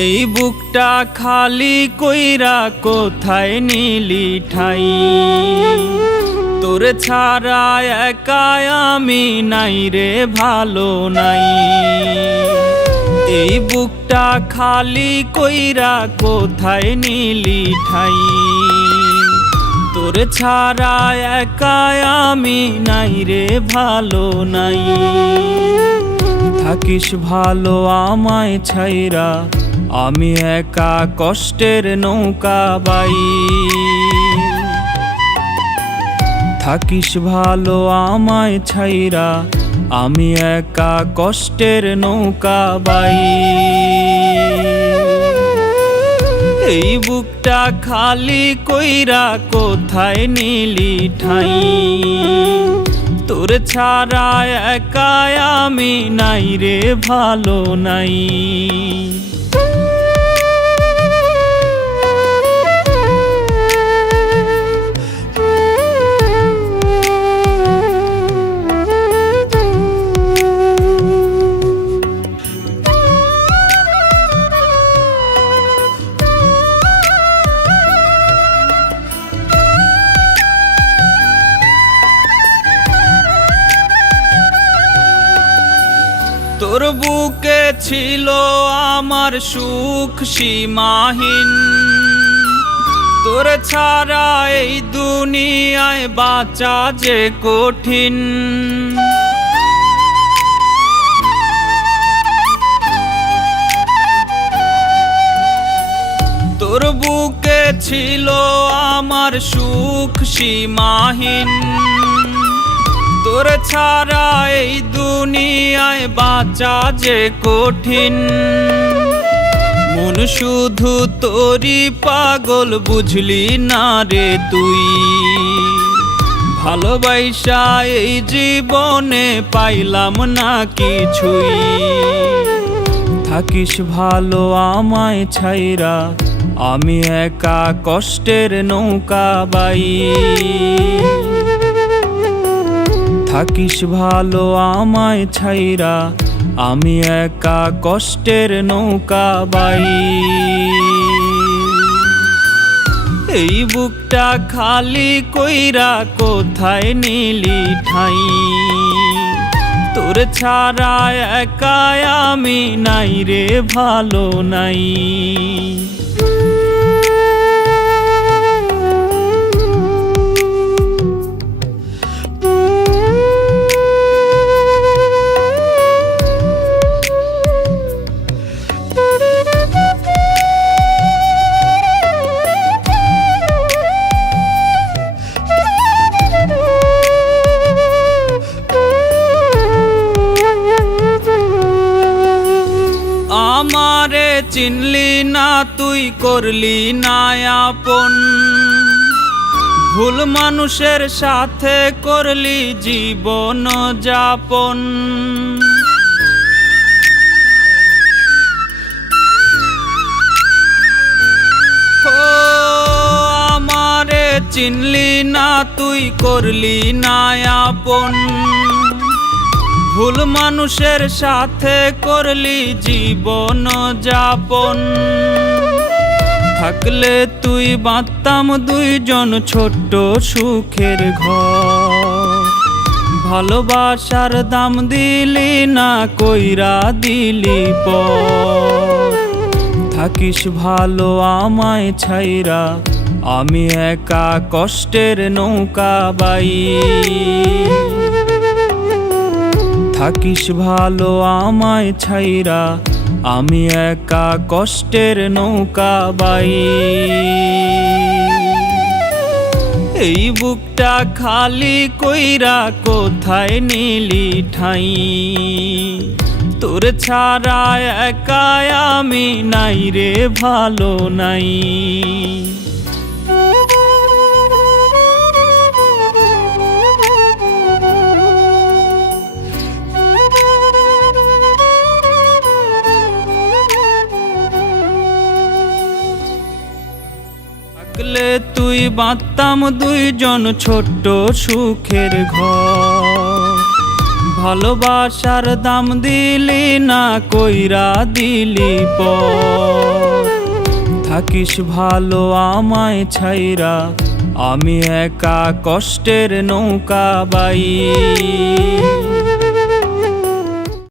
এই বুকটা খালি কইরা কোথায় নিলি ঠাই, তোর ছাড়া একা আমি নাই রে ভালো নাই। এই বুকটা খালি কইরা কোথায় নিলি ঠাই, তোর ছাড়া একা আমি নাই রে ভালো নাই। থাকিস ভালো আমায় ছাইরা, আমি একা কষ্টের নৌকা বাই। থাকিস ভালো আমায় ছাইরা, আমি একা কষ্টের নৌকা বাই। এই বুকটা খালি কইরা কোথায় নিলি ঠাই, তোর ছাড়া একা আমি নাই রে ভালো নাই। তোর বুকে ছিল আমার সুখ সীমাহীন, তোর ছাড়া এই দুনিয়ায় বাঁচা যে কঠিন। তোর বুকে ছিল আমার সুখ সীমাহীন, তোর ছাড়া এই দুনিয়ায় বাঁচা যে কঠিন। মন শুধু তোরি পাগল বুঝলি না রে তুই, ভালোবাসা এই জীবনে পাইলাম না কিছুই। থাকিস ভালো আমায় ছাইরা, আমি একা কষ্টের নৌকা বাই। থাকিস ভালো আমায় ছাইরা, আমি একা কষ্টের নৌকা বাই। এই বুকটা খালি কইরা কোথায় নিলি ঠাই, তোর ছাড়া একা আমি নাই রে ভালো নাই। আমারে চিনলি না তুই, করলি না আপন, ভুল মানুষের সাথে করলি জীবন যাপন। আমারে চিনলি না তুই, করলি না আপন, ভুল মানুষের সাথে করলি জীবন যাপন। থাকলে তুই বাঁধতাম দুইজন ছোট্ট সুখের ঘর, ভালোবাসার দাম দিলি না কইরা দিলি পর। থাকিস ভালো আমায় ছাইরা, আমি একা কষ্টের নৌকা বাই। থাকিস ভালো আমায় ছাইরা, আমি একা কষ্টের নৌকা বাই। এই বুকটা খালি কইরা কোথায় নিলি ঠাই, তোর ছাড়া একা আমি নাই রে ভালো নাই। থাকলে তুই বাঁধতাম দুইজন ছোট্ট সুখের ঘর, ভালোবাসার দাম দিলি না, কইরা দিলি পর। থাকিস ভালো আমায় ছাইরা, আমি একা কষ্টের নৌকা বাই।